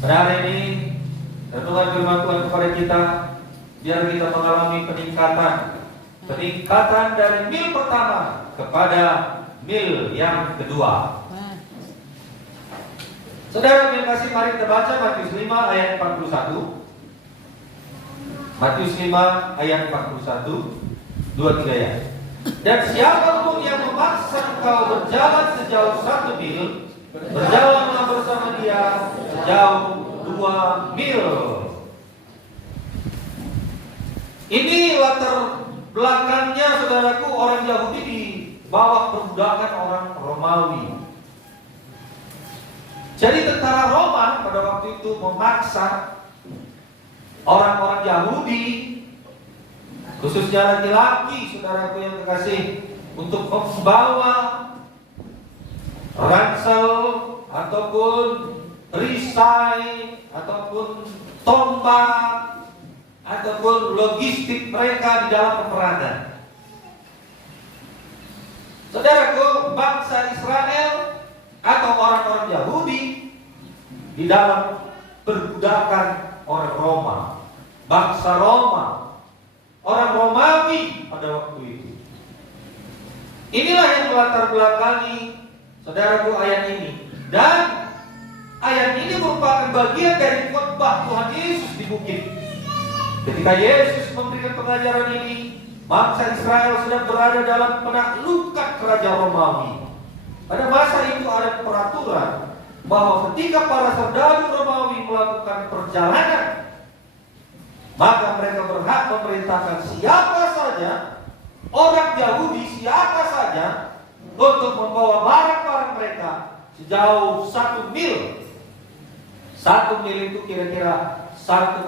Pada hari ini, renungan firman Tuhan kepada kita, biar kita mengalami peningkatan dari mil pertama kepada mil yang kedua. Saudara yang kasih, mari kita baca Matius 5 ayat 41. Matius 5 ayat 41, 2-3 ya. Dan siapapun yang memaksa engkau berjalan sejauh 1 mil, berjalanlah bersama dia sejauh 2 mil. Ini latar belakangnya, saudaraku, orang Yahudi di bawah perbudakan orang Romawi. Jadi tentara Roma pada waktu itu memaksa orang-orang Yahudi, khususnya laki-laki, saudaraku yang kekasih, untuk membawa ransel ataupun perisai ataupun tombak ataupun logistik mereka di dalam peperangan. Saudaraku, bangsa Israel atau orang-orang Yahudi di dalam perbudakan orang Roma, bangsa Roma, orang Romawi pada waktu itu. Inilah yang melatar belakangi, saudaraku, ayat ini. Dan ayat ini merupakan bagian dari khotbah Tuhan Yesus di bukit. Ketika Yesus memberikan pengajaran ini, bangsa Israel sedang berada dalam penaklukan kerajaan Romawi. Pada masa itu ada peraturan bahwa ketika para serdadu Romawi melakukan perjalanan, maka mereka berhak memerintahkan siapa saja, orang Yahudi siapa saja, untuk membawa barang-barang mereka sejauh 1 mil. 1 mil itu kira-kira 1,5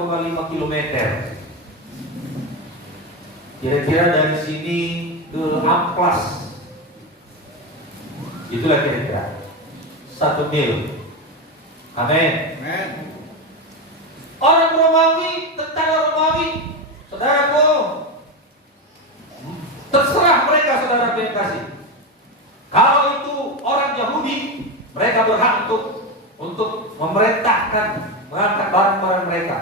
kilometer. Kira-kira dari sini ke Amplas, itulah kira-kira 1 mil. Amin. Orang Romawi, tentara Romawi, saudaraku, terserah mereka, saudara yang kasih. Kalau itu orang Yahudi, mereka berhak untuk memerintahkan mengangkat barang-barang mereka,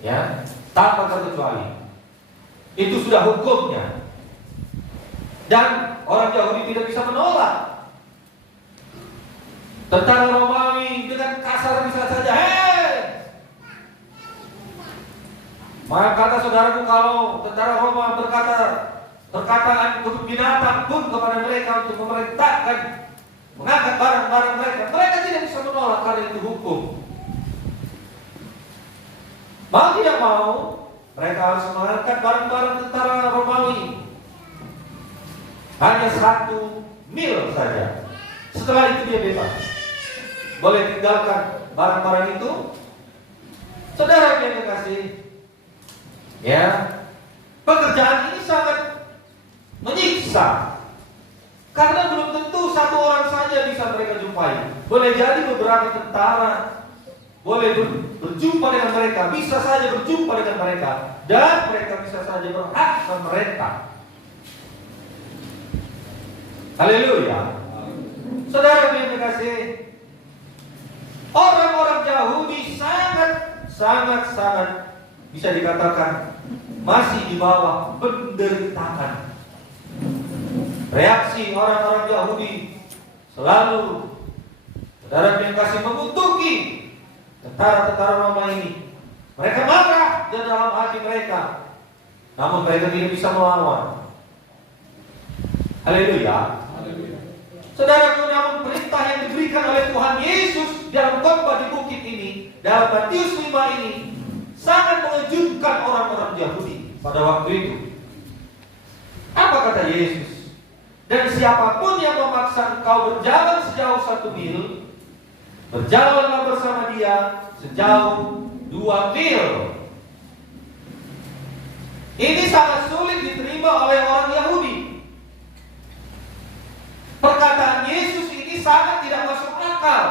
ya, tanpa terkecuali. Itu sudah hukumnya. Dan orang Yahudi tidak bisa menolak. Tentara Romawi dengan kasar bisa saja, hei! Maka kata saudaraku, kalau tentara Roma berkata perkataan kebun binatang pun kepada mereka untuk memerintahkan mengangkat barang-barang mereka, mereka tidak bisa menolak karena itu hukum. Mau tidak mau, mereka harus mengangkat barang-barang tentara Romawi. Hanya 1 mil saja. Setelah itu dia bebas, boleh tinggalkan barang-barang itu. Saudara yang dikasih, ya, pekerjaan ini sangat menyiksa, karena belum tentu 1 orang saja bisa mereka jumpai. Boleh jadi beberapa tentara boleh berjumpa dengan mereka, bisa saja berjumpa dengan mereka, dan mereka bisa saja berhak memerintah. Haleluya. Saudara yang dikasih, orang-orang Yahudi sangat bisa dikatakan masih di bawah penderitaan. Reaksi orang-orang Yahudi selalu, saudara yang kasih, mengutuki tentara-tentara Roma ini. Mereka marah di dalam hati mereka, namun mereka tidak bisa melawan. Haleluya. Saudaraku, namun perintah yang diberikan oleh Tuhan Yesus dalam khotbah di bukit ini, dalam Matius 5 ini, sangat mengejutkan orang-orang Yahudi pada waktu itu. Apa kata Yesus? Dan siapapun yang memaksa engkau berjalan sejauh 1 mil, berjalanlah bersama dia sejauh 2 mil. Ini sangat sulit diterima oleh orang Yahudi. Perkataan Yesus ini sangat tidak masuk akal.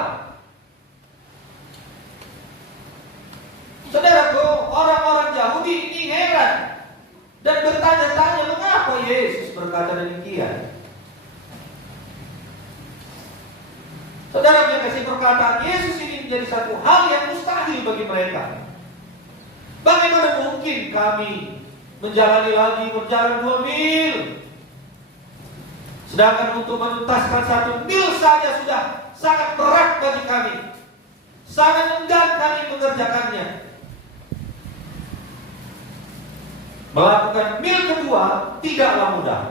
Saudaraku, orang-orang Yahudi ini heran dan bertanya-tanya, mengapa Yesus berkata demikian? Saudara yang kasih, perkataan Yesus ini menjadi satu hal yang mustahil bagi mereka. Bagaimana mungkin kami menjalani lagi berjalan 2 mil, sedangkan untuk menuntaskan 1 mil saja sudah sangat berat bagi kami, sangat enggan kami mengerjakannya. Melakukan mil kedua tidaklah mudah.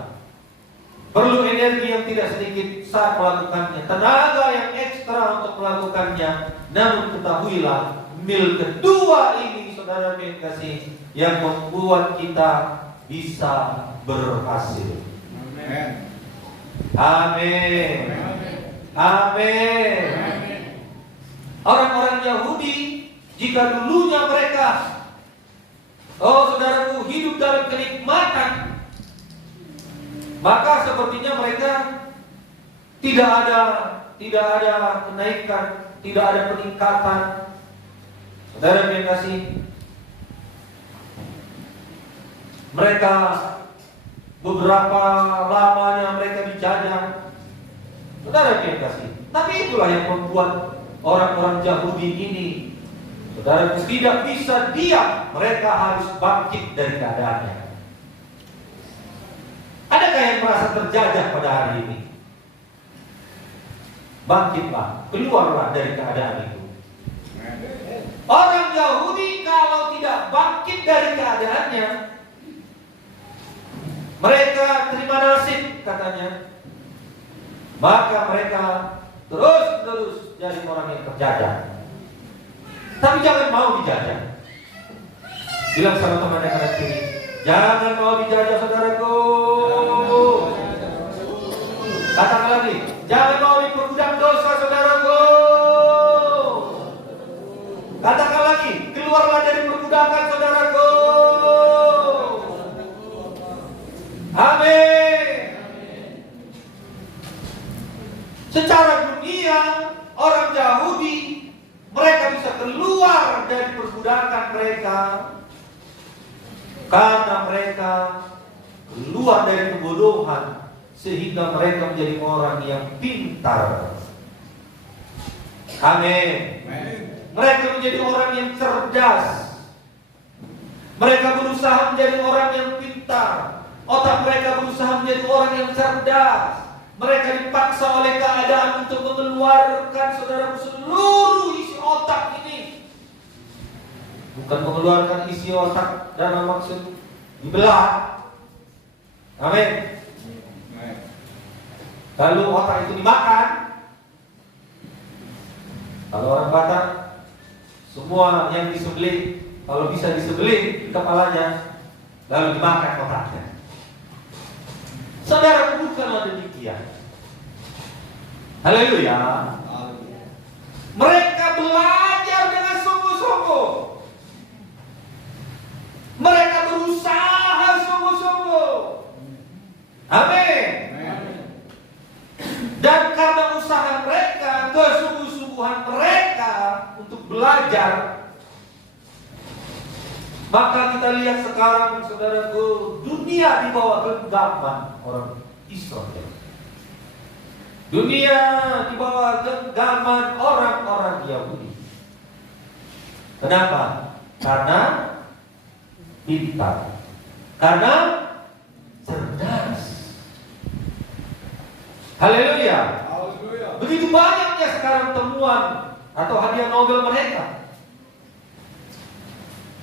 Perlu energi yang tidak sedikit saat melakukannya, tenaga yang ekstra untuk melakukannya. Namun ketahuilah, mil kedua ini, saudara yang kasih, yang membuat kita bisa berhasil. Amin. Amin. Amin. Orang-orang Yahudi, jika dulunya mereka, saudaraku, hidup dalam kenikmatan, maka sepertinya mereka tidak ada kenaikan, tidak ada peningkatan. Saudara yang kasih, mereka beberapa lamanya mereka dijajah. Saudara yang kasih, tapi itulah yang membuat orang-orang Yahudi ini, saudara, tidak bisa diam. Mereka harus bangkit dari keadaannya. Adakah yang merasa terjajah pada hari ini? Bangkitlah, keluarlah dari keadaan itu. Orang Yahudi kalau tidak bangkit dari keadaannya, mereka terima nasib katanya, maka mereka terus jadi orang yang terjajah. Tapi jangan mau dijajah. Bilang sama teman yang kanan kiri, jangan mau dijajah, saudaraku. Katakan lagi, jangan mau diperbudak dosa, saudaraku. Katakan lagi, keluarlah dari perbudakan, saudaraku. Amin. Secara dunia, orang Yahudi, mereka bisa keluar dari perbudakan mereka karena mereka keluar dari kebodohan, sehingga mereka menjadi orang yang pintar. Amin. Mereka menjadi orang yang cerdas. Mereka berusaha menjadi orang yang pintar. Otak mereka berusaha menjadi orang yang cerdas. Mereka dipaksa oleh keadaan untuk mengeluarkan, saudara, seluruh isi otak ini. Bukan mengeluarkan isi otak dalam maksud dibelah. Amin. Kalau otak itu dimakan, kalau orang Batak, semua yang disembelih, kalau bisa disembelih kepalanya, lalu dimakan otaknya. Saudara, bukanlah demikian. Haleluya. Mereka belajar dengan sungguh-sungguh. Mereka berusaha sungguh-sungguh. Amin. Dan karena usaha mereka, kesungguh-sungguhan mereka untuk belajar, maka kita lihat sekarang, saudaraku, dunia di bawah genggaman orang Israel. Dunia di bawah genggaman orang-orang Yahudi. Kenapa? Karena pintar, karena cerdas. Haleluya. Begitu banyaknya sekarang temuan atau hadiah Nobel mereka.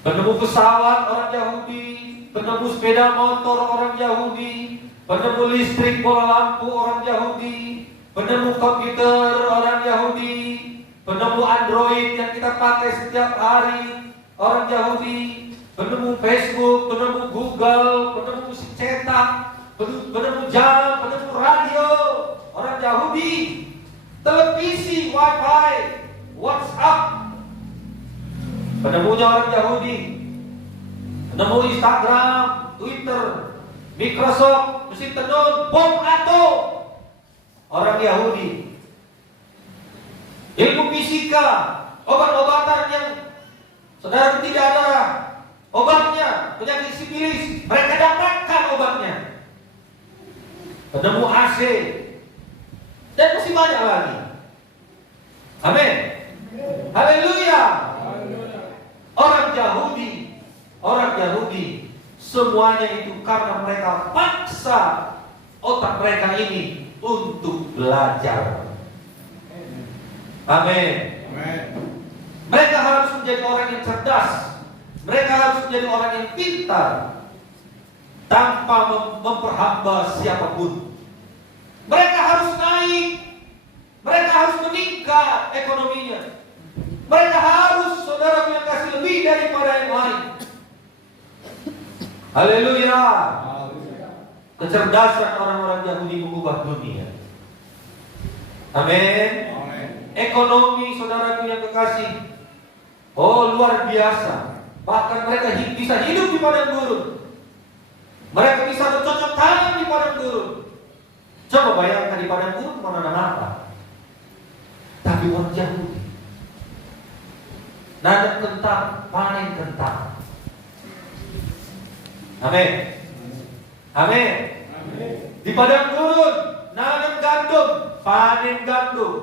Penemu pesawat orang Yahudi, penemu sepeda motor orang Yahudi, penemu listrik bola lampu orang Yahudi, penemu komputer orang Yahudi, penemu Android yang kita pakai setiap hari orang Yahudi, penemu Facebook, penemu Google, penemu musik cetak, penemu jam, penemu radio orang Yahudi, televisi, wifi, WhatsApp, penemunya orang Yahudi, penemu Instagram, Twitter, Microsoft, mesin tenun, bom atom, orang Yahudi. Ilmu fisika, obat-obatan yang saudara tidak ada obatnya, penyakit sifilis, mereka dapatkan obatnya. Penemu AC, dan masih banyak lagi. Amin. Haleluya. Orang Yahudi semuanya itu karena mereka paksa otak mereka ini untuk belajar. Amin. Mereka harus menjadi orang yang cerdas. Mereka harus menjadi orang yang pintar tanpa memperhamba siapapun. Mereka harus naik. Mereka harus meningkat ekonominya. Mereka harus, saudara yang kasih, lebih daripada yang lain. Haleluya. Kecerdasan orang-orang Yahudi mengubah dunia. Amin. Ekonomi, saudaraku yang kekasih, oh luar biasa. Bahkan mereka bisa hidup di padang gurun. Mereka bisa bercocok tanam di padang gurun. Coba bayangkan di padang gurun menanam apa? Tapi orang Yahudi nanam kentang, panen kentang. Amin. Amin. Di padang gurun nanam gandum, panen gandum.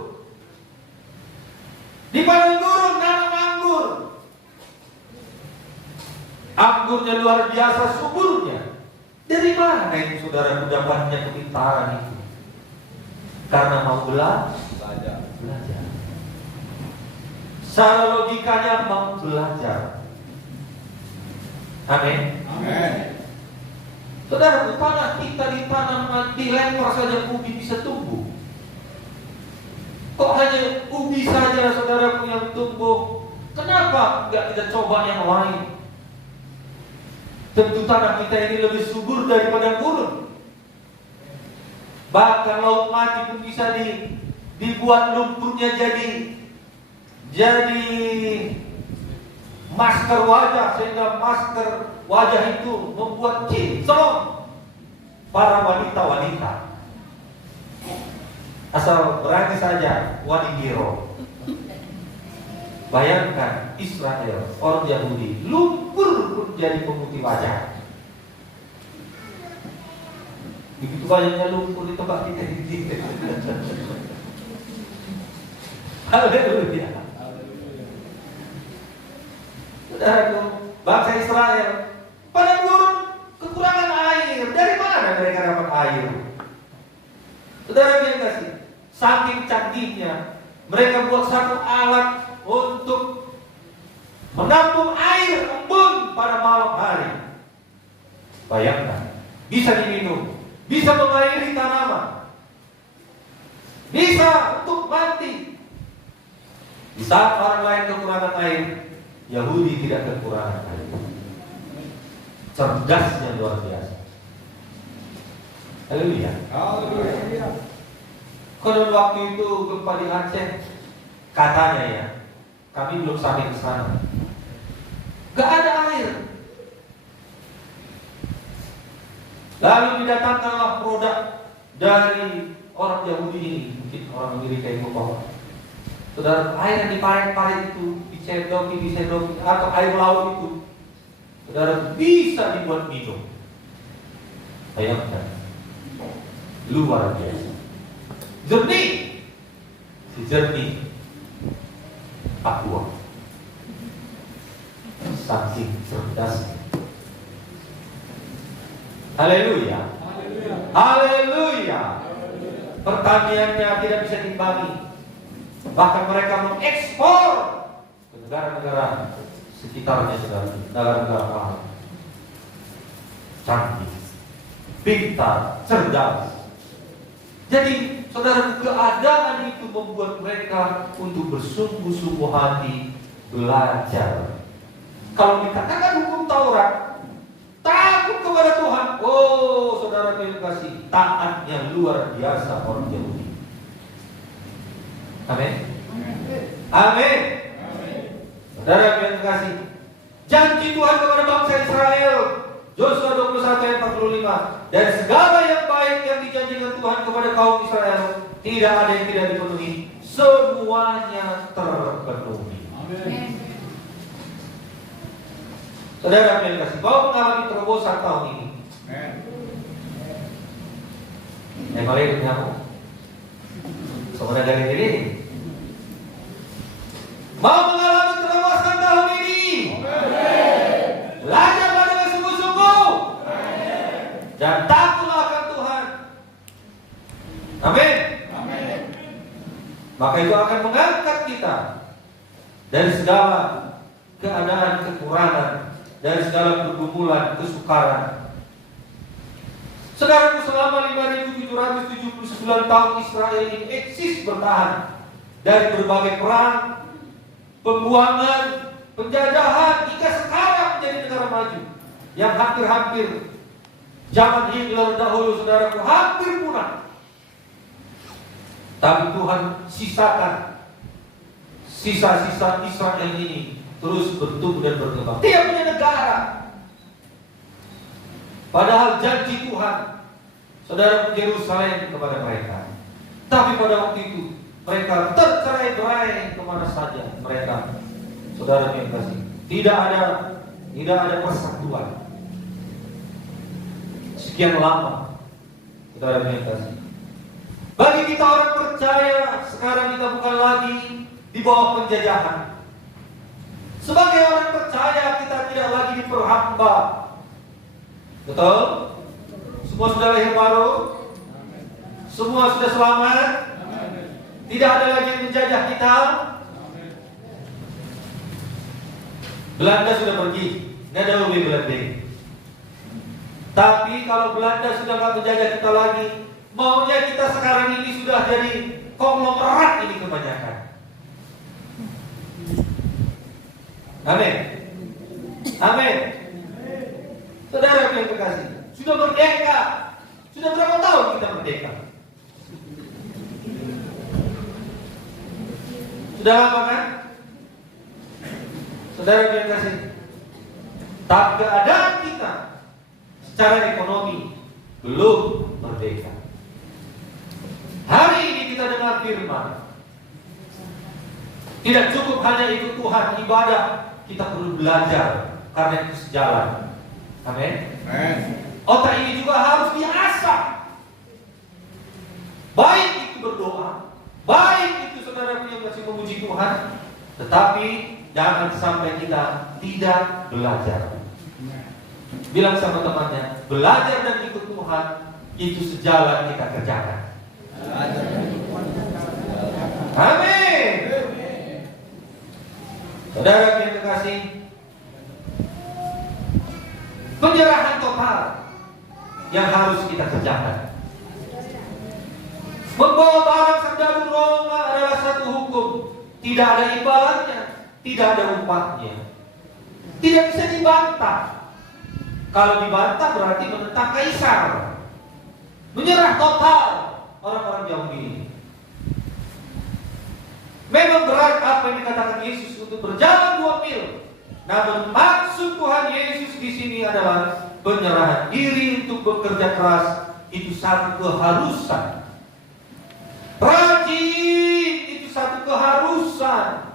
Di padang gurun nanam anggur. Anggurnya luar biasa suburnya. Dari mana itu saudara mendapatnya kepintaran itu? Karena mau belajar. Secara logikanya mau belajar. Amin. Saudara, tanah kita ditanam, dilempar saja ubi bisa tumbuh. Kok hanya ubi saja saudaraku yang tumbuh? Kenapa enggak kita coba yang lain? Tentu tanah kita ini lebih subur daripada gurun. Bahkan laut mati pun bisa dibuat lumpurnya jadi masker wajah, sehingga masker wajah itu membuat kinclong para wanita-wanita. Asal berani saja wanigiro. Bayangkan Israel, orang Yahudi, lumpur pun jadi pemutih wajah. Begitu banyaknya lumpur di tempat kita ini. Haleluya. Saudaraku, bangsa Israel pada gurun kekurangan air. Dari mana mereka dapat air? Saudara yang kasih, saking canggihnya mereka buat satu alat untuk menampung air embun pada malam hari. Bayangkan, bisa diminum, bisa mengairi tanaman, bisa untuk mandi. Di saat orang lain kekurangan air, Yahudi tidak kekurangan air. Cerdasnya luar biasa. Haleluya. Kalau waktu itu gempa di Aceh, katanya ya, kami belum sampai ke sana, gak ada air. Lalu didatangkanlah produk dari orang Yahudi ini, mungkin orang Amerika yang membawa. Saudara, air yang diparet-paret itu, disedoki, atau air laut itu, saudara, bisa dibuat minum. Bayangkan, luar biasa. Jernih, jernih aqua, saking cerdas. Haleluya. Haleluya. Pertaniannya tidak bisa diimbangi. Bahkan mereka mengekspor ke negara-negara sekitarnya, negara-negara lain. Canggih, pintar, cerdas. Jadi, saudara, keadaan itu membuat mereka untuk bersungguh-sungguh hati belajar. Kalau dikatakan hukum Taurat, takut kepada Tuhan, oh saudara yang kasih, taatnya luar biasa orang Yahudi. Amin. Amin. Saudara yang kasih, janji Tuhan kepada bangsa Israel, Yosua 21 ayat 45, dan segala yang baik yang dijanjikan Tuhan kepada kaum Israel, tidak ada yang tidak dipenuhi, semuanya terpenuhi. Amin. Saudara yang kasih, kau mengalami terobosan tahun ini. Mari kamu. Saudara dari diri. Mau mengalami terobosan tahun ini? Belajarlah dengan sungguh-sungguh dan takutlah akan Tuhan. Amin. Maka itu akan mengangkat kita dari segala keadaan kekurangan, dari segala pergumulan, kesukaran. Saudaraku, selama 5.779 tahun Israel ini eksis bertahan dari berbagai perang, pembuangan, penjajahan, hingga sekarang menjadi negara maju yang hampir-hampir zaman Hitler dahulu, saudaraku, hampir punah. Tapi Tuhan sisakan sisa-sisa Israel ini terus bertumbuh dan berkembang. Dia punya negara. Padahal janji Tuhan, saudara, Yerusalem kepada mereka. Tapi pada waktu itu mereka tercerai-berai kemana saja mereka. Saudara yang kasih, tidak ada persatuan. Sekian lama, saudara yang kasih. Bagi kita orang percaya, sekarang kita bukan lagi di bawah penjajahan. Sebagai orang percaya, kita tidak lagi diperhamba. Betul? Semua sudah lahir baru? Semua sudah selamat? Tidak ada lagi yang menjajah kita? Belanda sudah pergi, tidak ada lebih Belanda. Tapi kalau Belanda sudah tidak menjajah kita lagi, maunya kita sekarang ini sudah jadi konglomerat ini kebanyakan. Amin. Amin. Saudara yang terkasih, sudah merdeka. Sudah berapa tahun kita merdeka? Sudah lama kan? Saudara yang terkasih, tapi keadaan kita secara ekonomi belum merdeka. Hari ini kita dengar firman. Tidak cukup hanya ikut Tuhan ibadah, kita perlu belajar karena itu sejalan. Amin. Otak ini juga harus diasah. Baik itu berdoa, baik itu saudara yang masih memuji Tuhan, tetapi jangan sampai kita tidak belajar. Bilang sama temannya, belajar dan ikut Tuhan itu sejalan kita kerjakan. Amin. Saudara yang terkasih, penyerahan total yang harus kita kerjakan. Membawa barang sandal Roma adalah satu hukum. Tidak ada imbalannya, tidak ada upahnya. Tidak bisa dibantah. Kalau dibantah berarti menentang kaisar. Menyerah total orang-orang Yahudi ini. Memang berat apa yang dikatakan Yesus untuk berjalan 2 mil. Namun maksud Tuhan Yesus di sini adalah penyerahan diri untuk bekerja keras. Itu satu keharusan. Rajin itu satu keharusan.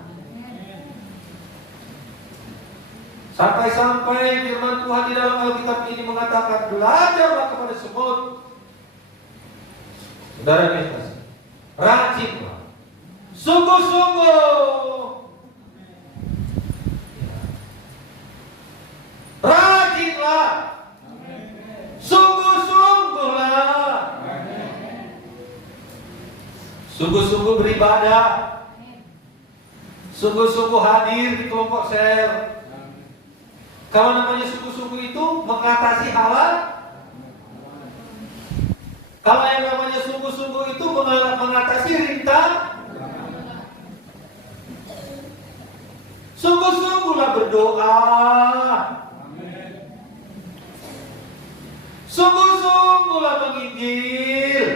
Sampai-sampai firman Tuhan di dalam Alkitab ini mengatakan, belajarlah kepada semut. Saudara Yesus, rajinlah, sungguh-sungguh, rajinlah, sungguh-sungguhlah, sungguh-sungguh beribadah, sungguh-sungguh hadir di kelompok sel. Kalau namanya sungguh-sungguh itu mengatasi halal. Kalau yang namanya sungguh-sungguh itu mengatasi rintang. Sungguh-sungguhlah berdoa. Sungguh-sungguhlah menginjil.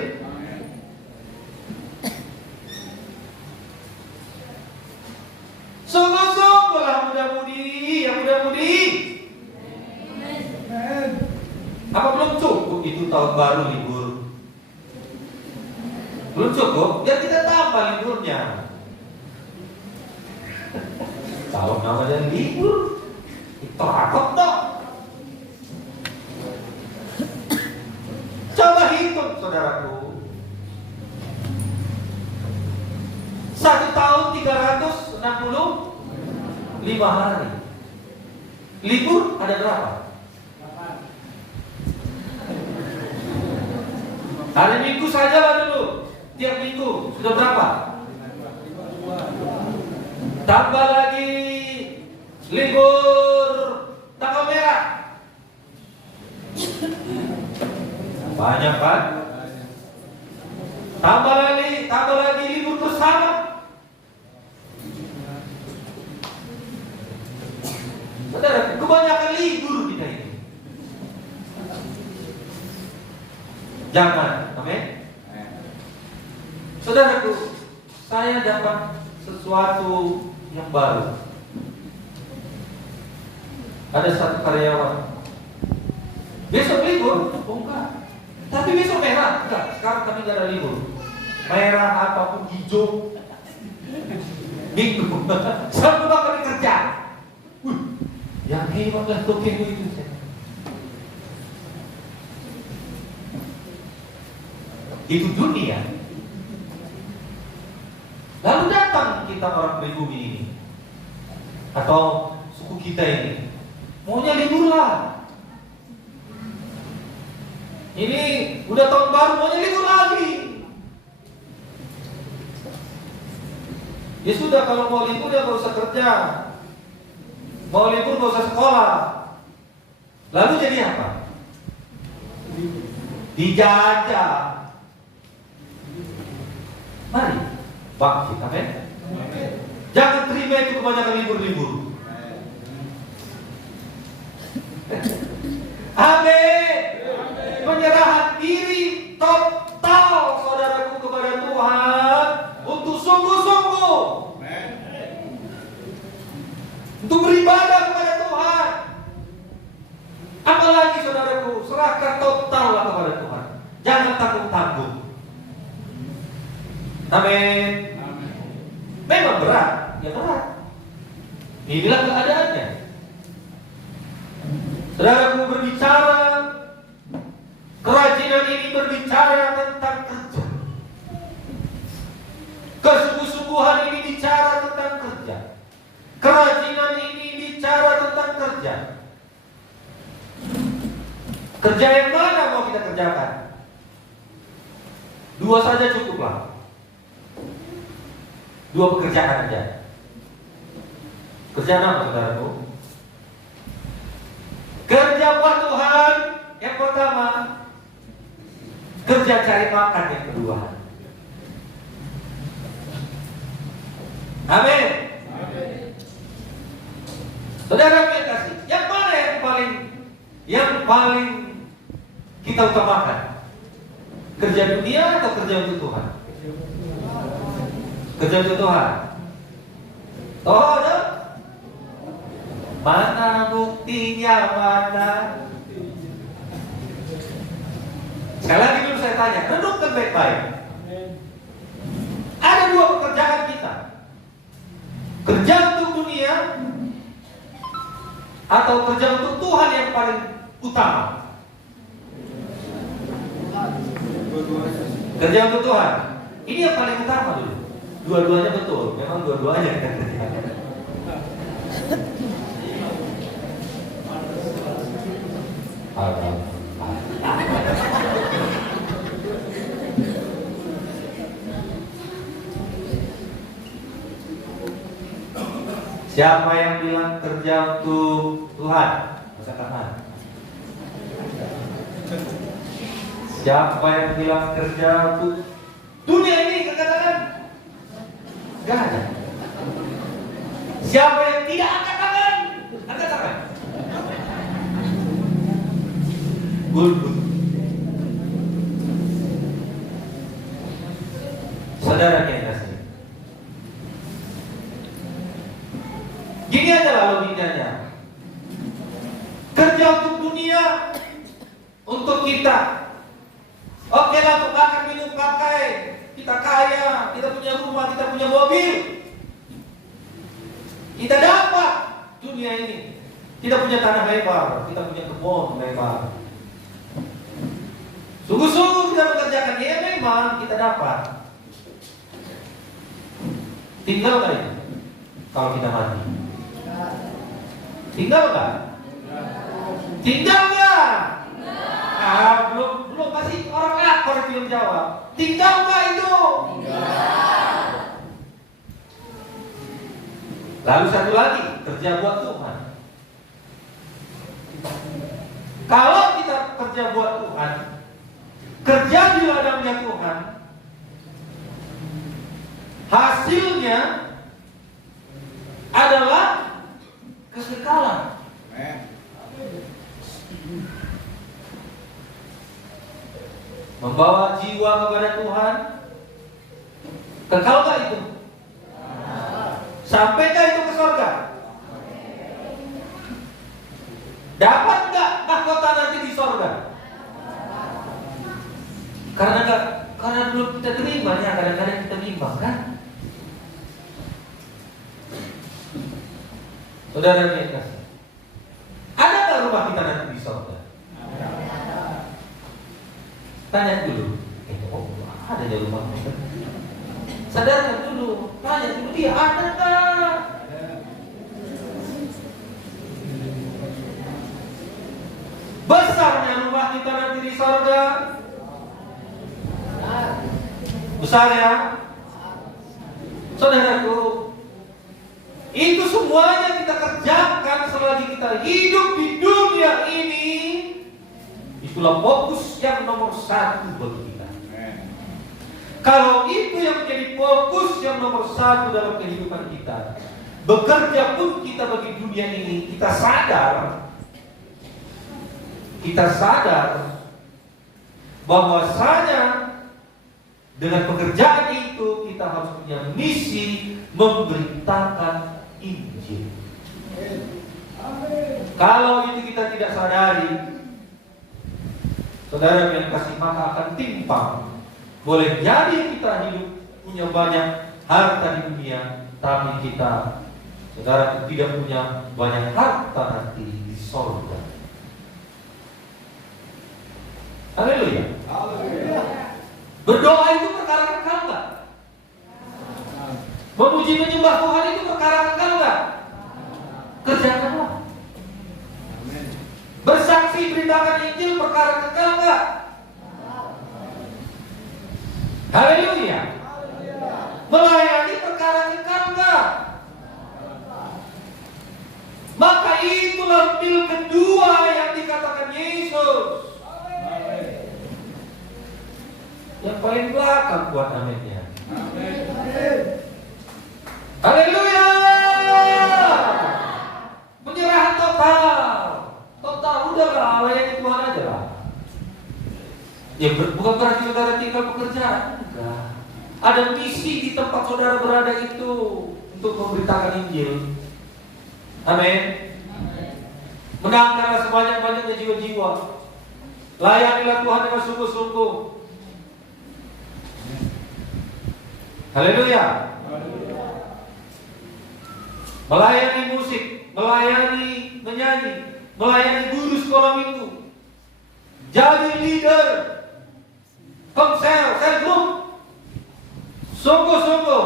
Sungguh-sungguhlah muda-mudi, yang muda-mudi. Apa belum cukup itu tahun baru libur? Belum cukup? Ya kita tambah liburnya. Tahun namanya libur, itu takut dong. Coba hitung saudaraku. 1 tahun 360 5 hari. Libur ada berapa? Hari Minggu saja lah dulu. Tiap minggu sudah berapa? Tambah lagi libur tanggal merah. Banyak kan? Tambah lagi libur bersama. Saudara, kebanyakan libur kita ini. Jangan, amin. Saudaraku, saya dapat sesuatu yang baru. Ada satu karyawan. Besok libur? Oh enggak. Tapi besok merah? Enggak. Sekarang kami enggak ada libur. Merah ataupun hijau. Minggu. Sabtu kami kerja. Yang hebat lah Tokyo itu. Itu dunia. Lalu datang kita orang pribumi ini, atau suku kita ini, maunya libur lah. Ini udah tahun baru, maunya libur lagi. Ya sudah, kalau mau libur ya gak usah kerja, mau libur gak usah sekolah. Lalu jadi apa? Dijajah. Mari bangkit, amin. Jangan terima itu kebanyakan libur-libur. Amin. Penyerahan diri total saudaraku kepada Tuhan untuk sungguh-sungguh, untuk beribadah kepada Tuhan. Apalagi saudaraku, serahkan total lah kepada Tuhan. Jangan tanggung-tanggung. Amin. Memang berat, ya berat. Inilah keadaannya. Saudaraku, berbicara, kerajinan ini berbicara tentang kerja. Kesungguh-sungguhan ini bicara tentang kerja. Kerajinan ini bicara tentang kerja. Kerja yang mana mau kita kerjakan? 2 saja cukuplah. 2 pekerjaan aja. Kerjaan apa saudaraku? Kerja buat Tuhan yang pertama, kerja cari makan yang kedua. Amin. Saudara yang kasih, yang mana yang paling kita utamakan? Kerja dunia atau kerja untuk Tuhan? Kerja untuk Tuhan. Oh, ada? Mana buktinya, mana? Sekali lagi dulu saya tanya, renungkan baik-baik. Ada 2 pekerjaan kita. Kerja untuk dunia atau kerja untuk Tuhan yang paling utama? Kerja untuk Tuhan. Ini yang paling utama dulu. Dua-duanya betul, memang dua-duanya kita kerjakan. Siapa yang bilang kerja untuk Tuhan? Masa kanan. Siapa yang bilang kerja untuk dunia ini? Katakan. Gak ada. Siapa yang tidak angkat tangan? Angkat tangan. Good. Saudara yang kasih. Gini aja lah logikanya. Kerja untuk dunia, untuk kita. Oke lah, untuk makan, minum, pakai. Kita kaya, kita punya rumah, kita punya mobil. Kita dapat dunia ini. Kita punya tanah lebar, kita punya kebun lebar. Sungguh-sungguh kita mengerjakan, ya memang kita dapat. Tinggal kali kalau kita mati. Tinggal nggak? Tinggal nggak? Ah, belum masih orang akor yang belum jawab. Tinggal nggak itu? Lalu satu lagi, kerja buat Tuhan. Kalau kita kerja buat Tuhan, kerja di ladangnya Tuhan, hasilnya adalah kekekalan. Membawa jiwa kepada Tuhan, kekal gak itu? Sampaikah itu ke surga? Dapat gak mahkota nanti di surga? Karena belum kita terima ya, kadang-kadang kita bimbang kan? Saudara yang kasih, ada gak rumah kita nanti di surga? Tanya dulu, ada di rumah kita. Sadarkan dulu, tanya dulu dia ada tak? Besarnya rumah kita nanti di surga. Besar ya, saudaraku. Itu semuanya kita kerjakan selagi kita hidup di dunia ini. Itulah fokus yang nomor satu bagi kita. Kalau itu yang menjadi fokus yang nomor satu dalam kehidupan kita, bekerja pun kita bagi dunia ini, kita sadar bahwasanya dengan pekerjaan itu kita harus punya misi memberitakan Injil. Kalau itu kita tidak sadari, saudara yang kasih, maka akan timpang. Boleh jadi kita hidup punya banyak harta di dunia, tapi kita, saudara, tidak punya banyak harta nanti di surga. Haleluya. Berdoa itu perkara kekal enggak? Memuji menyembah Tuhan itu perkara kekal enggak? Kerjakanlah. Bersaksi beritakan Injil perkara kekal enggak? Haleluya. Melayani perkara kekal enggak? Maka itulah pil kedua yang dikatakan Yesus. Yang paling belakang buat aminnya. Haleluya. Penyerahan total udahlah, layani Tuhan aja lah. Ya bukan berarti saudara tinggal pekerjaan, enggak. Ada misi di tempat saudara berada itu untuk memberitakan Injil. Amin. Menangkanlah sebanyak-banyaknya jiwa-jiwa. Layanilah Tuhan dengan sungguh-sungguh. Haleluya. Melayani musik, melayani menyanyi, melayani guru sekolah minggu, jadi leader, komsel, sel group. Sungguh-sungguh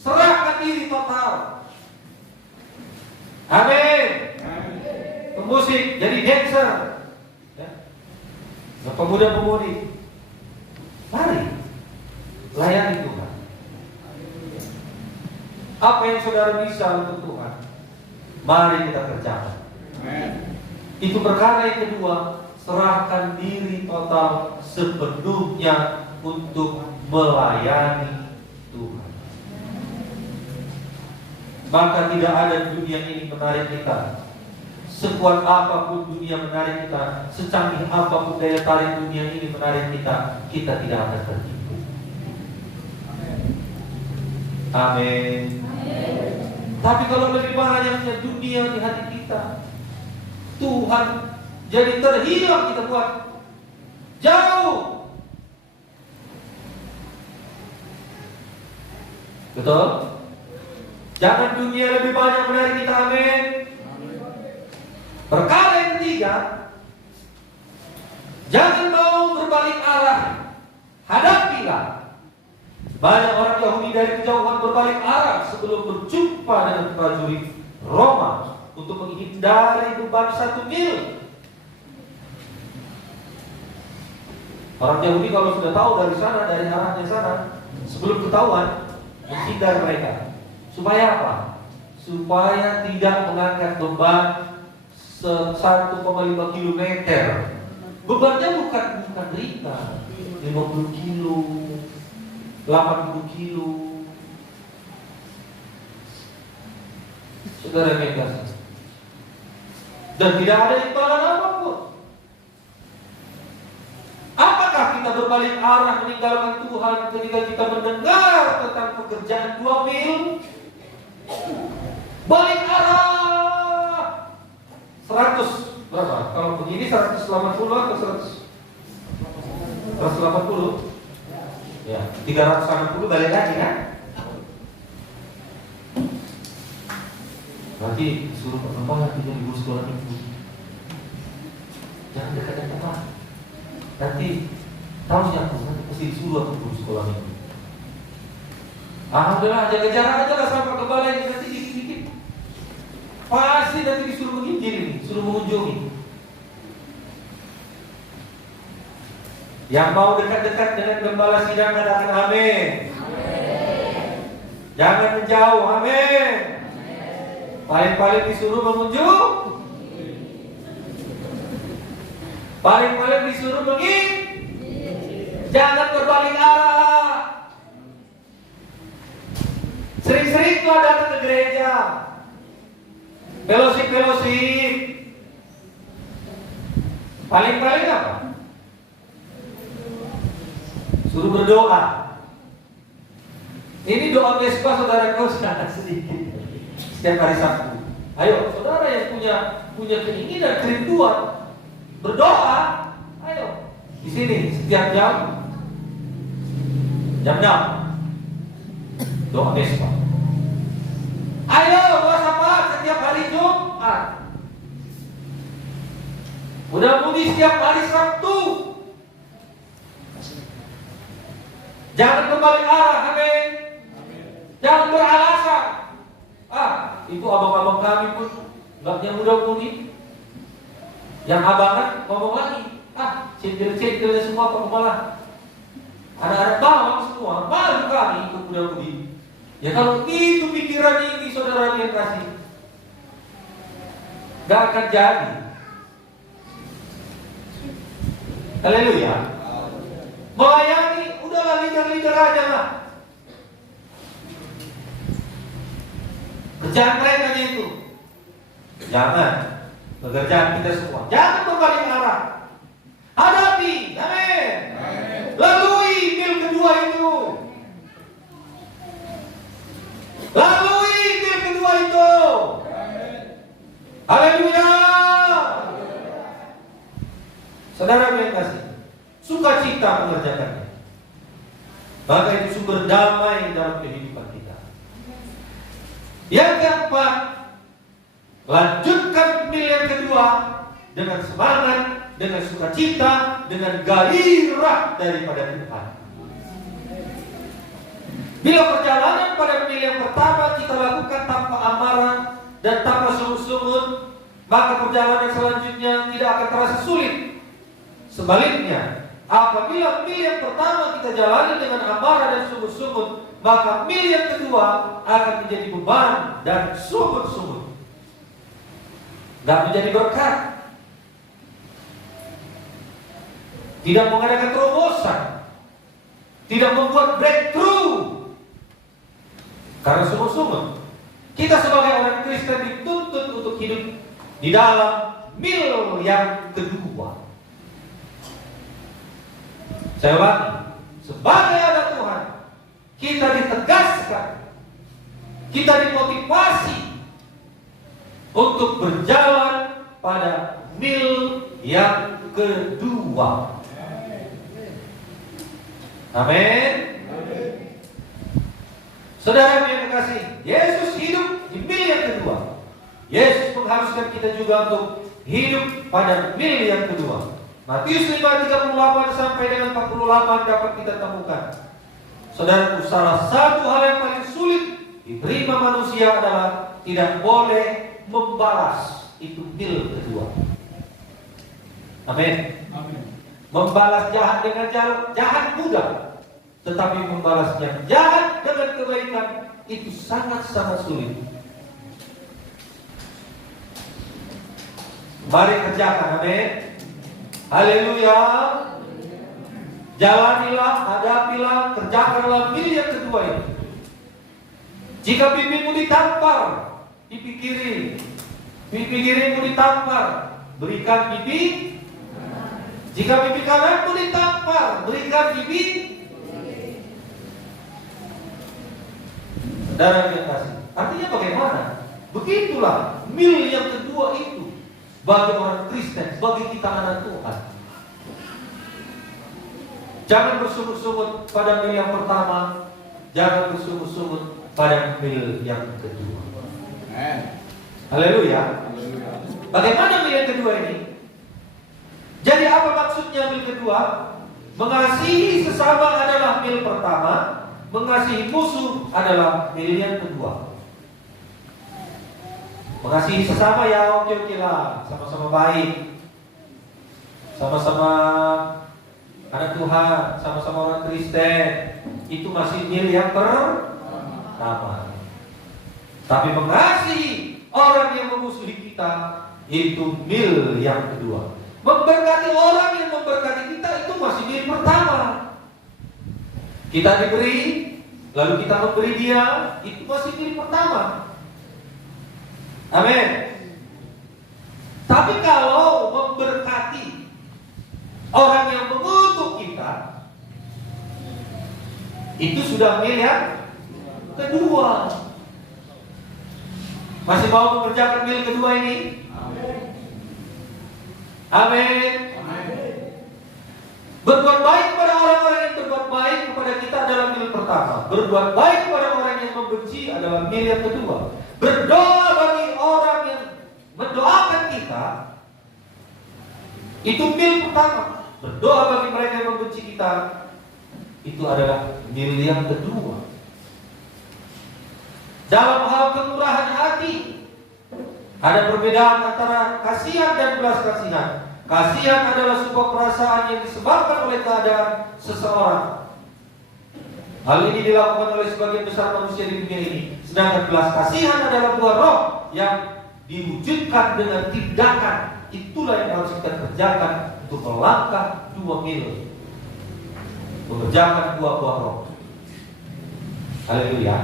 serahkan diri total. Amin. Pemusik, jadi dancer, ya. Pemuda-pemudi, mari layani Tuhan. Apa yang saudara bisa untuk Tuhan, mari kita kerjakan. Itu perkara yang kedua, serahkan diri total sepenuhnya untuk melayani Tuhan. Maka tidak ada dunia ini menarik kita. Sekuat apapun dunia menarik kita, secanggih apapun daya tarik dunia ini menarik kita, kita tidak akan tertipu. Amin. Tapi kalau lebih banyaknya dunia di hati kita, Tuhan jadi terhilang, kita buat jauh. Betul? Jangan dunia lebih banyak menarik kita. Amin. Perkara yang ketiga, jangan mau berbalik arah. Hadapilah. Banyak orang Yahudi dari kejauhan berbalik arah sebelum berjumpa dengan prajurit Roma untuk menghindari beban 1 mil. Orang Yahudi kalau sudah tahu dari sana, dari arahnya sana, sebelum ketahuan, menghindar mereka. Supaya apa? Supaya tidak mengangkat beban 1,5 kilometer. Bebannya bukan ringan, 50 kilo, 80 kilo. Saudara yang kasih. Dan tidak ada imbalan apapun. Apakah kita berbalik arah meninggalkan Tuhan ketika kita mendengar tentang pekerjaan 2 mil? Balik arah 100 berapa? Kalau begini 180 atau 180? Ya, 360 balik lagi kan? Berarti suruh perempuan tidak di sekolah minggu. Jangan dekat-dekat Pak. Nanti tahu siapa? Nanti pasti disuruh aku guru sekolah minggu. Alhamdulillah, jaga jarak aja lah sampai ke balai nanti dikit-dikit. Pasti nanti disuruh begini, suruh mengunjungi. Yang mau dekat-dekat dengan gembala sidang katakan amin. Jangan menjauh, amin. Paling-paling disuruh mengunjung. Paling-paling disuruh jangan berbalik arah. Sering-sering kau datang ke gereja, fellowship. Paling-paling apa? Suruh berdoa. Ini doa Vespa saudara kau sangat sedikit. Setiap hari Sabtu. Ayo, saudara yang punya keinginan, kerinduan berdoa, ayo di sini setiap jam 6 doa Vespa. Ayo doa sama setiap hari Jumat. Mudah-mudahan setiap hari Sabtu. Jangan berbalik arah, amin. Jangan beralasan. Itu abang-abang kami pun gaknya mudah-mudi. Yang abangan ngomong lagi, cendil-cendilnya semua pemalah. Anak-anak bawang semua, malu kami ikut mudah-mudi. Ya kalau itu pikiran ini saudara yang kasih, gak akan jadi. Haleluya. Melayani, udahlah leader-leader aja lah. Kerjaan mereka itu. Jangan. Pekerjaan kita semua. Jangan berbalik arah. Hadapi. Amin. Lalui mil kedua itu. Lalui mil kedua itu. Haleluya. Saudara yang kasih, sukacita mengerjakannya. Maka itu sumber damai dalam kehidupan kita. Yang keempat, lanjutkan mil yang kedua dengan semangat, dengan sukacita, dengan gairah daripada Tuhan. Bila perjalanan pada mil yang pertama kita lakukan tanpa amarah dan tanpa sungut-sungut, maka perjalanan selanjutnya tidak akan terasa sulit. Sebaliknya, apabila mil yang pertama kita jalani dengan amarah dan sungut-sungut, maka mil yang kedua akan menjadi beban dan sungut-sungut. Tidak menjadi berkat. Tidak mengadakan terobosan. Tidak membuat breakthrough. Karena sungut-sungut. Kita sebagai orang Kristen dituntut untuk hidup di dalam mil yang kedua. Saya ulangi, sebagai anak Tuhan, kita ditegaskan, kita dimotivasi untuk berjalan pada mil yang kedua. Amin. Saudara yang kekasih, Yesus hidup di mil yang kedua. Yesus mengharuskan kita juga untuk hidup pada mil yang kedua. Matius 5:38 sampai dengan 48 dapat kita temukan. Saudaraku, salah satu hal yang paling sulit diterima manusia adalah tidak boleh membalas. Itu mil kedua. Amin. Membalas jahat dengan jahat mudah, tetapi membalas yang jahat dengan kebaikan itu sangat-sangat sulit. Mari kerjakan, amin. Haleluya. Jalanilah, hadapilah, kerjakanlah mil yang kedua ini. Jika pipimu ditampar, pipi kirimu ditampar, berikan pipi. Jika pipi kananmu ditampar, berikan pipi. Saudara yang kasih, artinya bagaimana? Begitulah mil yang kedua itu bagi orang Kristen, bagi kita anak Tuhan. Jangan bersungut-sungut pada mil yang pertama, jangan bersungut-sungut pada mil yang kedua. Haleluya. Bagaimana mil yang kedua ini? Jadi apa maksudnya mil kedua? Mengasihi sesama adalah mil pertama, mengasihi musuh adalah mil yang kedua. Mengasihi sesama ya oke lah, sama-sama baik, sama-sama anak Tuhan, sama-sama orang Kristen, itu masih mil yang pertama. Tapi mengasihi orang yang memusuhi kita, itu mil yang kedua. Memberkati orang yang memberkati kita, itu masih mil pertama. Kita diberi, lalu kita memberi dia, itu masih mil pertama. Amin. Tapi kalau memberkati orang yang mengutuk kita, itu sudah mil yang kedua. Masih mau mengerjakan mil kedua ini? Amin. Berbuat baik kepada orang-orang yang berbuat baik kepada kita adalah mil pertama. Berbuat baik kepada orang yang membenci adalah mil yang kedua. Berdoa bagi orang yang mendoakan kita, itu mil pertama. Berdoa bagi mereka yang membenci kita, itu adalah mil yang kedua. Dalam hal kemurahan hati, ada perbedaan antara kasihan dan belas kasihan. Kasihan adalah sebuah perasaan yang disebabkan oleh keadaan seseorang. Hal ini dilakukan oleh sebagian besar manusia di dunia ini. Sedangkan belas kasihan adalah buah roh yang diwujudkan dengan tindakan. Itulah yang harus kita kerjakan untuk melangkah 2 mil, mengerjakan buah-buah roh. Haleluya.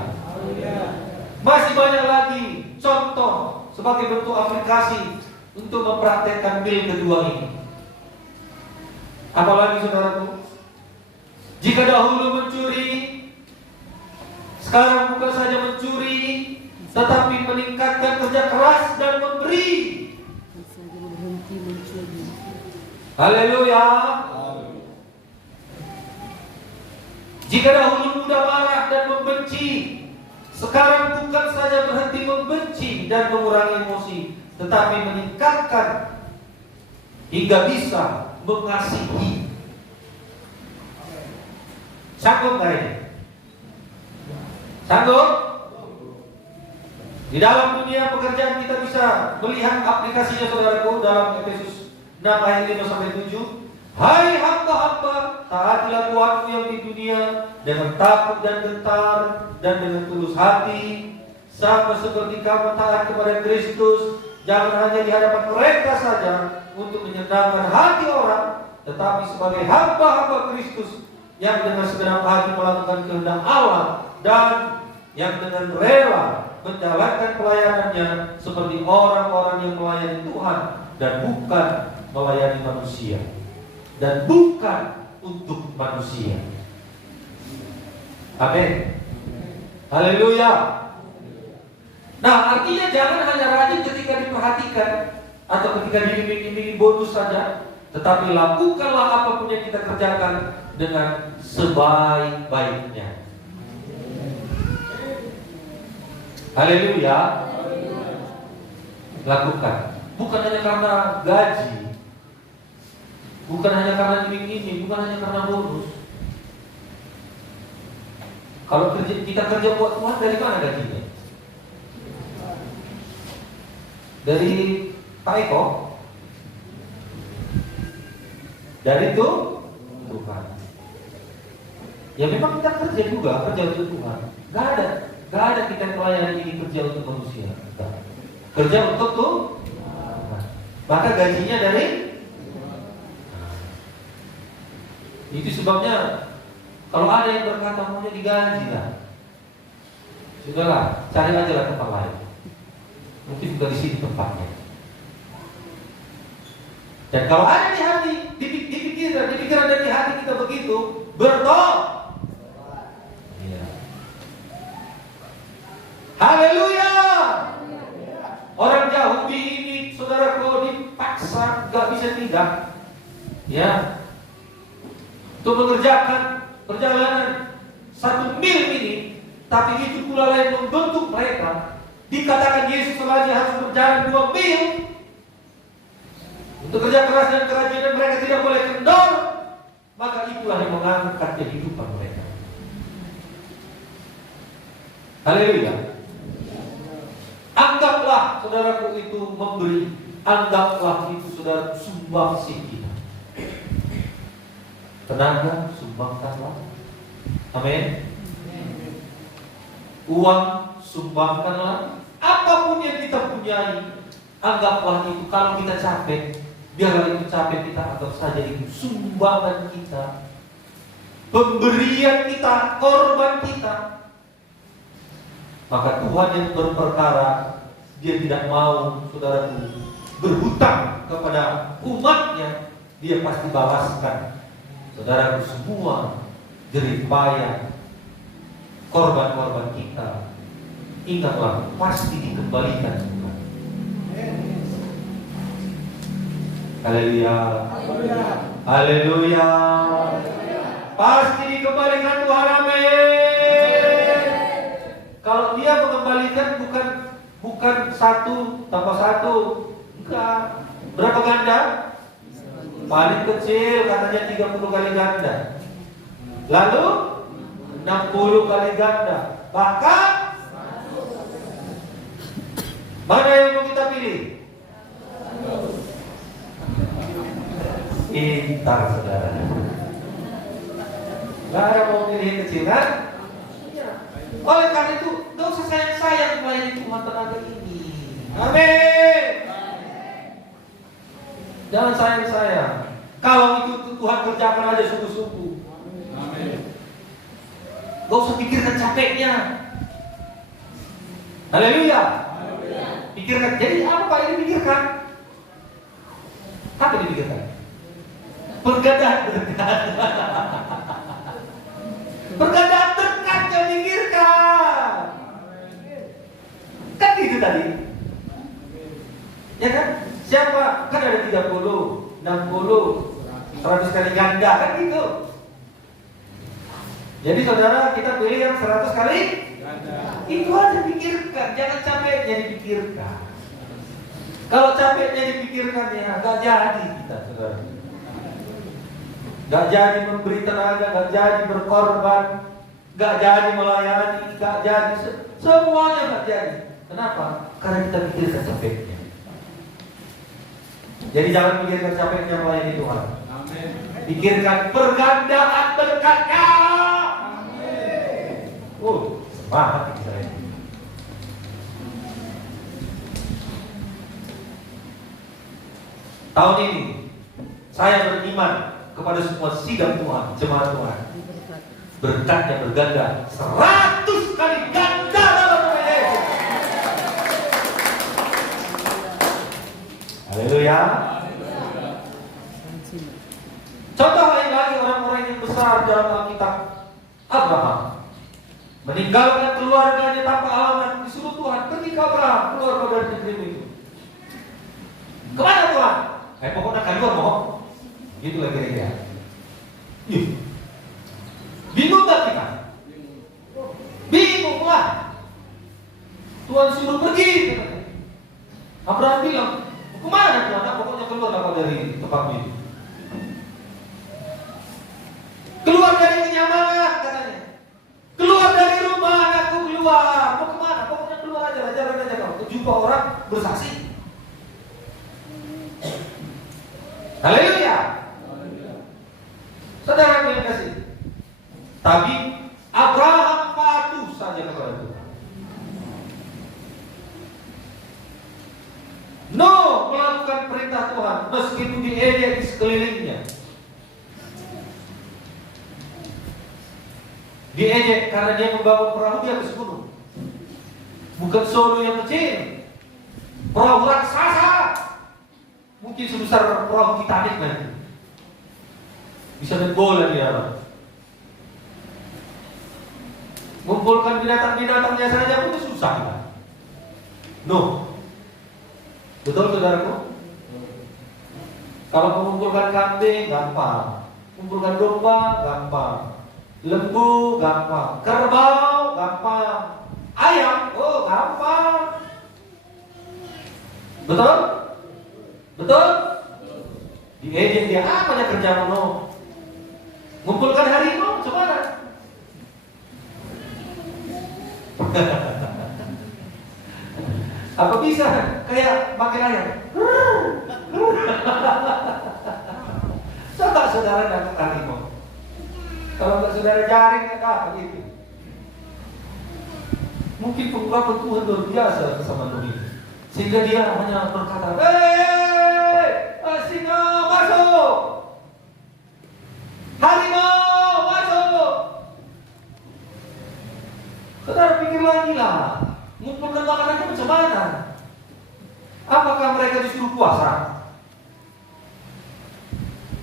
Masih banyak lagi contoh sebagai bentuk aplikasi untuk mempraktekkan mil kedua ini. Apalagi saudaraku, jika dahulu mencuri, sekarang bukan saja mencuri, tetapi meningkatkan kerja keras dan memberi. Haleluya. Jika dahulu mudah marah dan membenci, sekarang bukan saja berhenti membenci dan mengurangi emosi, tetapi meningkatkan hingga bisa mengasihi. Sanggup nggak ini? Sanggup? Di dalam dunia pekerjaan kita bisa melihat aplikasinya saudaraku dalam Efesus 6 ayat 5-7. Hai hamba-hamba, taatilah Tuhanmu yang di dunia dengan takut dan gentar dan dengan tulus hati, sama seperti kamu taat kepada Kristus. Jangan hanya di hadapan mereka saja untuk menyenangkan hati orang, tetapi sebagai hamba-hamba Kristus yang dengan segenap hati melakukan kehendak Allah dan yang dengan rela menjalankan pelayanannya seperti orang-orang yang melayani Tuhan dan bukan melayani manusia. Dan bukan untuk manusia. Amin. Haleluya. Nah, artinya jangan hanya rajin ketika diperhatikan atau ketika diiming-imingi bonus saja, tetapi lakukanlah apapun yang kita kerjakan dengan sebaik-baiknya. Haleluya. Lakukan. Bukan hanya karena gaji, bukan hanya karena iming-iming, bukan hanya karena bonus. Kalau kita kerja buat Tuhan, dari mana gajinya? Dari Pak Eko? Dari itu Tuhan. Ya memang kita kerja juga, kerja untuk Tuhan. Gak ada kita melayani ini kerja untuk manusia. Gak. Kerja untuk Tuhan. Maka gajinya dari. Itu sebabnya kalau ada yang berkata maunya digaji lah, sudahlah, cari aja lah tempat lain. Mungkin bukan di sini tempatnya. Dan kalau ada di hati, di pikiran dan di hati kita begitu, berdoa. Ya. Haleluya. Orang Yahudi ini, saudara, kalau dipaksa gak bisa tidak, ya, untuk mengerjakan perjalanan 1 mil ini, tapi itu pula lain membentuk mereka. Dikatakan Yesus selagi harus berjalan 2 mil untuk kerja keras dan kerajinan mereka tidak boleh kendor, maka itulah yang mengangkat kehidupan mereka. Haleluya. Anggaplah saudaraku itu memberi, anggaplah itu saudara sumbangsih kita. Tenaga sumbangkanlah. Amin. Uang sumbangkanlah. Apapun yang kita punyai, anggaplah itu. Kalau kita capek, biarlah itu capek kita anggap saja itu sumbangan kita, pemberian kita, korban kita. Maka Tuhan yang berperkara, Dia tidak mau saudaraku berhutang kepada umatnya. Dia pasti balaskan saudaraku semua jerih payah korban-korban kita. Ingatlah, pasti dikembalikan Tuhan. Haleluya. Haleluya. Pasti dikembalikan Tuhan. Amin. Kalau Dia mengembalikan bukan 1 tambah 1, enggak. Berapa ganda? Paling kecil katanya 30 kali ganda. Lalu 60 kali ganda. Bahkan mana yang mau kita pilih? Pintar saudara. Gak ada mau pilih yang kecil kan? Oleh karena itu, gak usah sayang-sayang melayani Tuhan tenaga ini. Amin. Jangan sayang-sayang. Kalau itu Tuhan kerjakan aja sungguh-sungguh. Amin. Gak usah pikirkan capeknya. Haleluya. Pikirkan. Jadi apa Pak ini pikirkan? Apa dipikirkan? Pergadaan berkat. Pergadaan berkat yang pikirkan. Kan gitu tadi. Ya kan? Siapa? Kan ada 30, 60, 100 kali ganda, kan gitu. Jadi saudara, kita pilih yang 100 kali ganda. Itu aja pikirkan, jangan capeknya dipikirkan. Kalau capeknya dipikirkan ya gak jadi kita, saudara. Gak jadi memberi tenaga, gak jadi berkorban, gak jadi melayani, gak jadi semuanya gak jadi. Kenapa? Karena kita pikirkan capeknya. Jadi jangan pikirkan capeknya melayani Tuhan. Amin. Pikirkan pergandaan berkatnya. Amin. Semangat kita ini. Tahun ini saya beriman kepada semua sidang Tuhan, jemaat Tuhan. Berkatnya berganda 100 kali ganda dalam nama Yesus. Haleluya. Contoh lain lagi orang-orang yang besar dalam Alkitab. Abraham meninggalkan keluarganya tanpa alamat, disuruh Tuhan pergi ke Abraham, keluar kau dari negerimu itu. Kemana Tuhan? Pokoknya keluar mau. Gitulah kira-kira. Bingung gak kita? Bingung lah. Tuhan suruh pergi. Abraham bilang, kemana Tuhan? Pokoknya keluar kau dari tempatmu itu. Keluar dari kenyamanan katanya. Keluar dari rumah anakku, keluar. Mau kemana? Pokoknya keluar aja, jalan aja kau. Jumpa orang bersaksi. Haleluya. Saudara yang kasih, tapi Abraham patuh saja kepada Tuhan. Nuh melakukan perintah Tuhan meskipun diejek di sekelilingnya. Diejek karena dia membawa perahu di atas gunung. Bukan solo yang kecil, perahu raksasa, mungkin sebesar perahu Titanic nanti. Bisa main bola di dalam. Mengumpulkan binatang-binatangnya saja pun susah. No. Betul saudaraku? Kalau mengumpulkan kambing gampang, mengumpulkan domba gampang, lembu gampang, kerbau gampang, ayam gampang. Betul? Betul? Diejek dia apa dia kerja no? Mengumpulkan harimau gimana? Apa bisa kayak makin ayam? Coba saudara dapat harimau. Kalau nggak saudara jaring apa gitu. Mungkin pengurapan Tuhan luar biasa sama Nuh ini, sehingga dia hanya berkata, singa masuk, harimau masuk. Saudara pikir lagi lah, ngumpulkan makanannya macam mana? Apakah mereka disuruh puasa?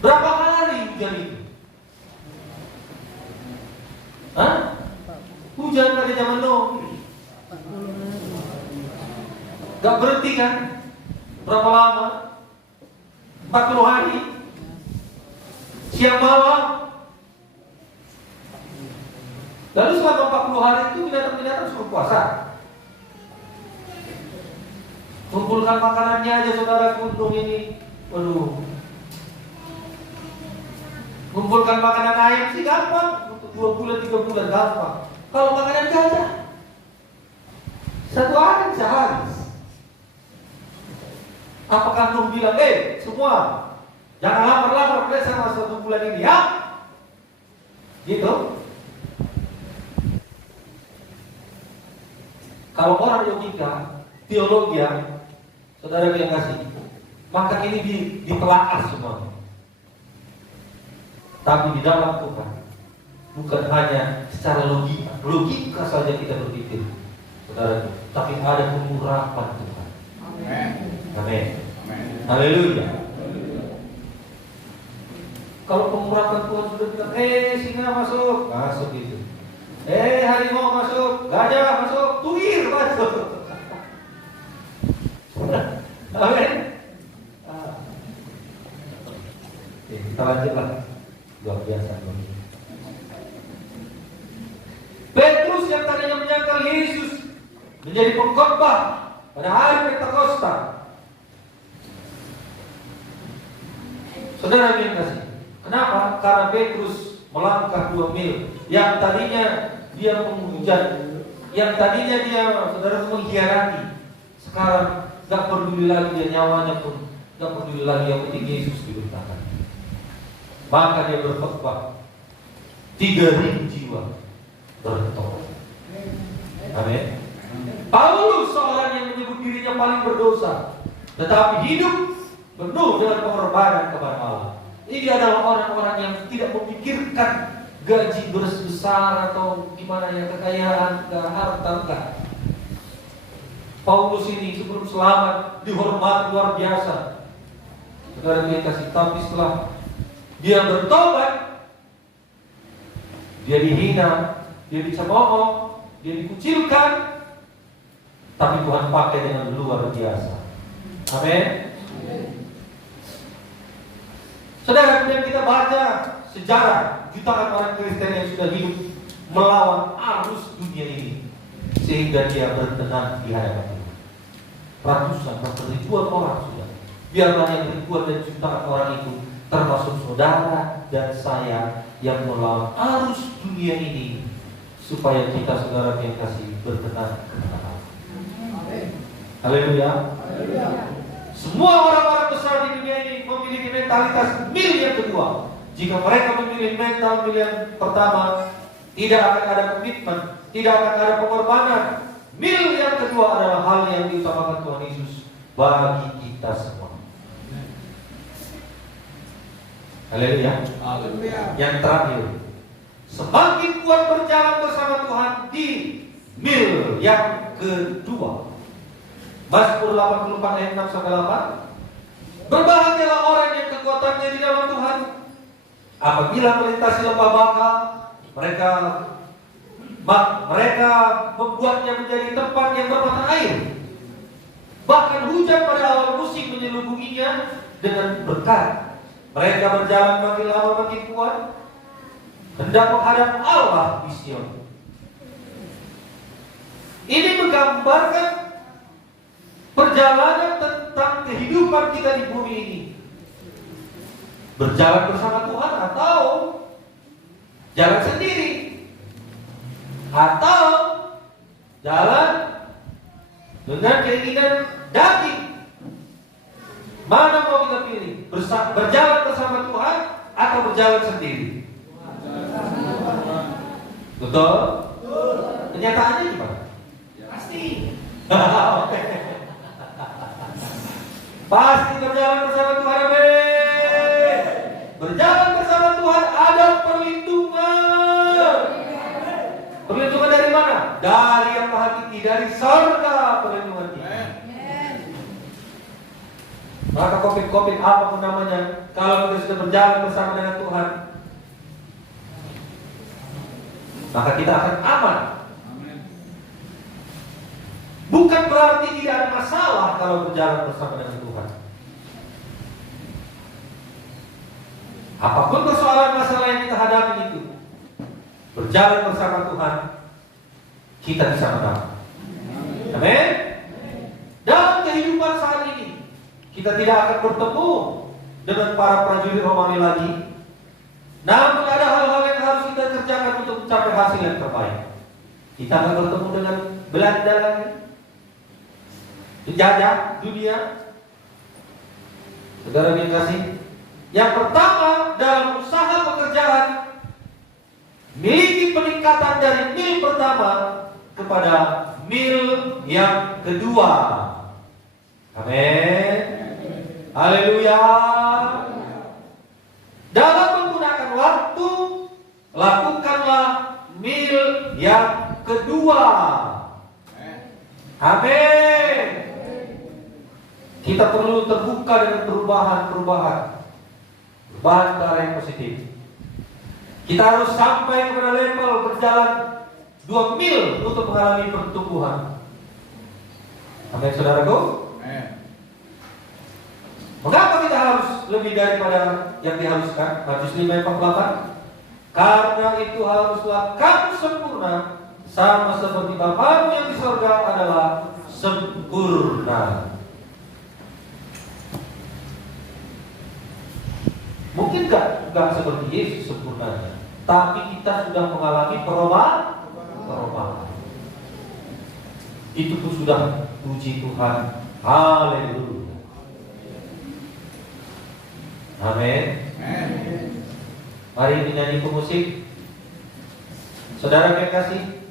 Berapa hari hujan itu? Hujan pada zaman Nuh. Gak berhenti kan? Berapa lama? 40 hari. Siang malam. Lalu selama 40 hari itu binatang-binatang suruh puasa. Kumpulkan makanannya aja saudara kuntung ini. Waduh. Kumpulkan makanan ayam sih gampang. Untuk 2 bulan, 3 bulan gampang. Kalau makanan gajah 1 hari bisa habis. Apakah Nuh bilang, semua jangan lapar-lapar sama 1 bulan ini ya? Gitu. Kalau orang logika, teologi saudara yang kasih, maka ini ditelaah semua. Tapi di dalam Tuhan, bukan hanya secara logika saja kita berpikir, saudara, tapi ada pengurapan Tuhan. Amin. Haleluya. Kalau pengurapan Tuhan sudah bilang, singa masuk, masuk itu. Harimau masuk, gajah masuk, tuir masuk. Amin. Kita lanjutlah. Luar biasa. Petrus yang tadinya menyangkal Yesus menjadi pengkhotbah pada hari Pentakosta. Saudara yang kasih, kenapa? Karena Petrus melangkah 2 mil. Yang tadinya dia menghujat, yang tadinya dia saudara mengkhianati, sekarang gak peduli lagi dia nyawanya pun, gak peduli lagi, yang penting Yesus diberitakan. Maka dia berkhotbah, 3.000 jiwa bertobat. Amin. Paulus seorang yang menyebut dirinya paling berdosa, tetapi hidup penuh dengan pengorbanan kepada Allah. Ini adalah orang-orang yang tidak memikirkan gaji besar atau gimana ya, kekayaan, harta, enggak. Paulus ini sebelum selamat dihormati luar biasa. Saudara dia kasih, tapi setelah dia bertobat, dia dihina, dia dicemooh, dia dikucilkan, tapi Tuhan pakai dengan luar biasa. Amin. Saudara, kemudian kita baca sejarah jutaan orang Kristen yang sudah hidup melawan arus dunia ini, sehingga dia berkenan di hadapan Tuhan. Ratusan, bahkan ribuan orang sudah. Biarlah yang ribuan dan jutaan orang itu, termasuk saudara dan saya, yang melawan arus dunia ini, supaya kita saudara yang kasih berkenan kepada Allah. Haleluya. Semua orang-orang besar di dunia ini memiliki mental mentalitas mil yang kedua. Jika mereka memilih mental mil yang pertama, tidak akan ada komitmen, tidak akan ada pengorbanan. Mil yang kedua adalah hal yang diutamakan Tuhan Yesus bagi kita semua. Haleluya. Yang terakhir, semakin kuat berjalan bersama Tuhan di mil yang kedua. Mazmur 84 ayat 6 sampai 8. Berbahagialah orang yang kekuatannya di dalam Tuhan. Apabila melintasi lembah baka, mereka membuatnya menjadi tempat yang bermata air. Bahkan hujan pada awal musim menyelubunginya dengan berkat. Mereka berjalan makin lama makin kuat, hendak menghadap Allah di Sion. Ini menggambarkan perjalanan tentang kehidupan kita di bumi ini. Berjalan bersama Tuhan atau jalan sendiri, atau jalan dengan keinginan daging. Mana mau kita pilih? Berjalan bersama Tuhan atau berjalan sendiri? Betul? Kenyataannya gimana? Pasti. Pasti berjalan bersama Tuhan. Amin. Berjalan bersama Tuhan ada perlindungan. Perlindungan dari mana? Dari yang Maha Tinggi, dari surga perlindungan kita. Maka COVID apapun namanya, kalau kita sudah berjalan bersama dengan Tuhan, maka kita akan aman. Bukan berarti tidak ada masalah kalau berjalan bersama dengan Tuhan. Apapun persoalan masalah yang kita hadapi itu, berjalan bersama Tuhan, kita bisa menang. Amin. Dalam kehidupan saat ini, kita tidak akan bertemu dengan para prajurit Romawi lagi. Namun ada hal-hal yang harus kita kerjakan untuk mencapai hasil yang terbaik. Kita akan bertemu dengan Belanda lagi, penjajah dunia. Saudara yang kasih, yang pertama dalam usaha pekerjaan, miliki peningkatan dari mil pertama kepada mil yang kedua. Amin. Haleluya. Dalam menggunakan waktu, lakukanlah mil yang kedua. Amin. Kita perlu terbuka dengan perubahan ke arah yang positif. Kita harus sampai kepada level berjalan 2 mil untuk mengalami pertumbuhan. Amin, saudaraku. Mengapa kita harus lebih daripada yang diharuskan? Matius 5:48. Karena itu haruslah kamu sempurna, sama seperti Bapamu yang di surga adalah sempurna. Mungkin enggak seperti Yesus sempurnanya, tapi kita sudah mengalami perubahan. Itu pun sudah puji Tuhan. Haleluya. Amin. Mari menyanyi pemusik. Saudara yang kasih,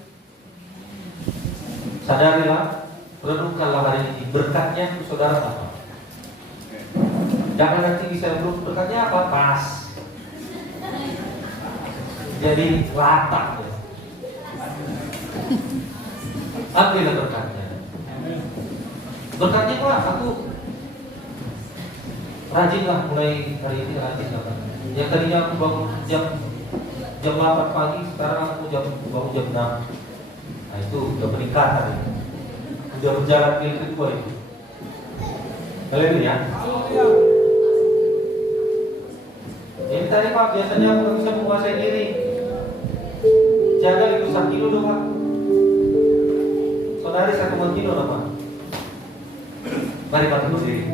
sadarilah, renungkanlah hari ini berkatnya untuk saudara apa. Jangan nanti bisa belum berkatnya apa pas. Jadi latah. Ambillah berkatnya. Berkatnya apa? Aku rajinlah mulai hari ini rajinlah. Yang tadinya aku bangun jam 8 pagi, sekarang aku bangun jam 6. Nah itu udah peningkatan ini. Udah berjalan mil kedua itu. Haleluya. Ini tadi Pak, biasanya aku bisa menguasai diri. Jaga itu 1 kilo dong Pak. Saudari 1 kilo dong Pak. Mari Pak, tunggu diri.